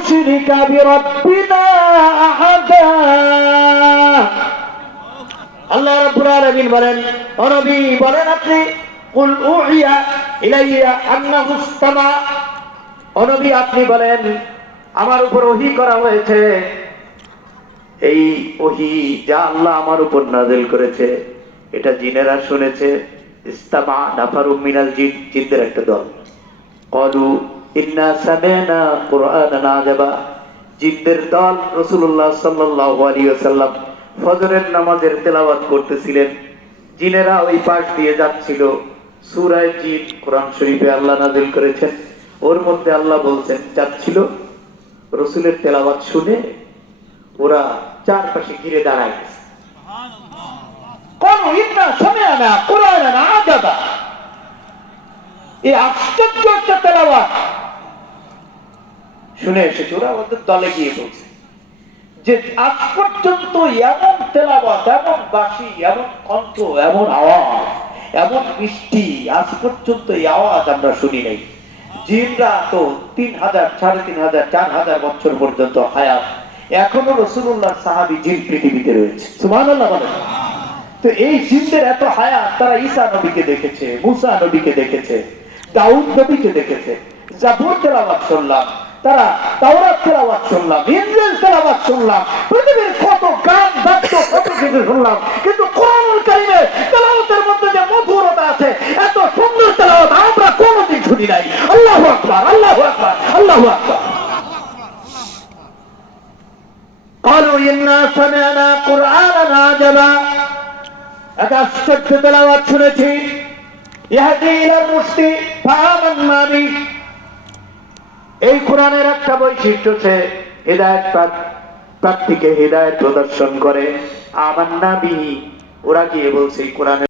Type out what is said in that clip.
নুশরিকা বিরাব্বিনা আহাদা। আল্লাহ রাব্বুল আলামিন বলেন, ও নবী বলেন আপনি, কুল উহিয়া ইলাইয়া আন্নাহু ইসতামা, ও নবী আপনি বলেন আমার উপর ওহী করা হয়েছে, এই ওহী যা আল্লাহ আমার উপর নাযিল করেছে এটা জিনেরা শুনেছে। ইসতামা নাফারুম মিনাল জিন, জিনদের একটা দল। ক্বালু ইন্না সামি'না কুরআনান আজাবা, জিনদের দল রাসূলুল্লাহ সাল্লাল্লাহু আলাইহি ওয়াসাল্লাম ফজরের নামাজের তেলাওয়াত করতেছিলেন। জিনেরা ওই পাশ দিয়ে যাচ্ছিল। সূরা জিন কোরআন শরীফে আল্লাহ নাযিল করেছেন, ওর মধ্যে আল্লাহ বলছেন যাচ্ছিল, রাসূলের তেলাওয়াত শুনে ওরা চারপাশে ঘিরে দাঁড়ায় গেছে। কোন ইন্না সামি'না কুরআনান আজাবা, এই আশ্চর্য একটা তেলাওয়াত শুনে এসেছে। ওরা ওদের দলে গিয়ে বলছে যে আজ পর্যন্ত এমন তেলাওয়াত, এমন বাঁশি, এমন কণ্ঠ, এমন আওয়াজ, এমন মিষ্টি আজ পর্যন্ত এই আওয়াজ আমরা শুনি নাই। জিনরা তো 3000, 3500, 4000 বছর পর্যন্ত হায়াত, এখনো রাসূলুল্লাহ সাহাবী জিন পৃথিবীতে রয়েছে। সুবহানাল্লাহ বলেন। তো এই জিনদের এত হায়াত, তারা ঈসা নবীকে দেখেছে, মুসা নবীকে দেখেছে, দাউদ নবীকে দেখেছে। জাবুর তেলাওয়াত শুনলাম, তারা তাওরাত তেলাওয়াত শুনলাম, ইনজিল তেলাওয়াত শুনলাম, পৃথিবীর কত গান বাদ্য কত কিছু শুনলাম, কিন্তু কোরআনুল কারীমের তেলাওয়াতের মধ্যে যে মধুরতা আছে, এত সুন্দর তেলাওয়াত আমরা কোনোদিন শুনি নাই। আল্লাহু আকবার, আল্লাহু আকবার, আল্লাহু আকবার। قالوا إنا سمعنا قرآنا عجبا, এক আশ্চর্য তেলাওয়াত শুনেছি, ইয়াহদি ইলার রুশদি ফাআমান্না বিহি। এই কোরআনের একটা বৈশিষ্ট্য আছে, হিদায়াত প্রার্থীকে হিদায়াত প্রদর্শন করে। আমান্না বিহি, ওরা গিয়ে বলছে কোরআনের